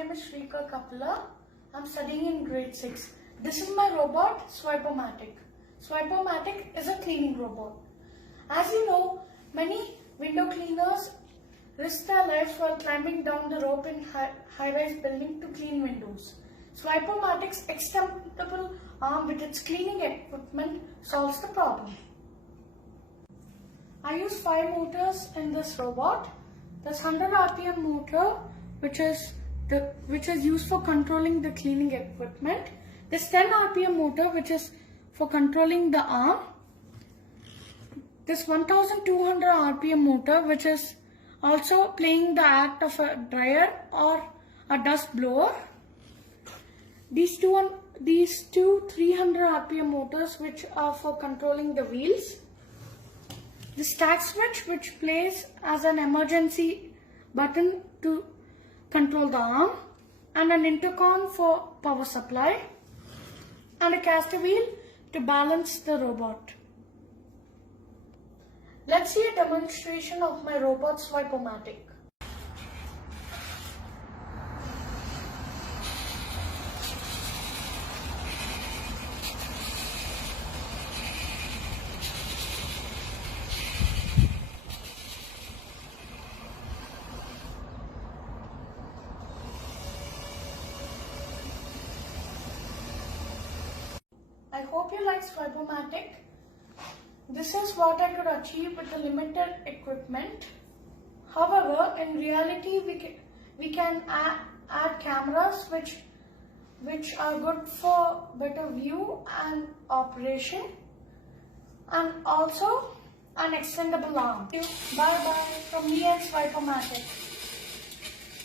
name is Sridhar Kapila. I'm studying in grade 6. This is my robot, Swipe-o-matic. Swipe-o-matic is a cleaning robot. As you know, many window cleaners risk their lives while climbing down the rope in high-rise building to clean windows. Swipe-o-matic's extendable arm with its cleaning equipment solves the problem. I use 5 motors in this robot. There's 100 RPM motor which is used for controlling the cleaning equipment. There's 10 RPM motor which is for controlling the arm. There's 1200 RPM motor which is also playing the act of a dryer or a dust blower. These two 300 RPM motors which are for controlling the wheels. The start switch which plays as an emergency button to control the arm, and an intercom for power supply, and a caster wheel to balance the robot. Let's see a demonstration of my robot Swipe-o-matic. I hope you like Swipe-o-matic. This is what I could achieve with the limited equipment. However, in reality, we can add cameras which are good for better view and operation, and also an extendable arm. Bye bye from me and Swipe-o-matic.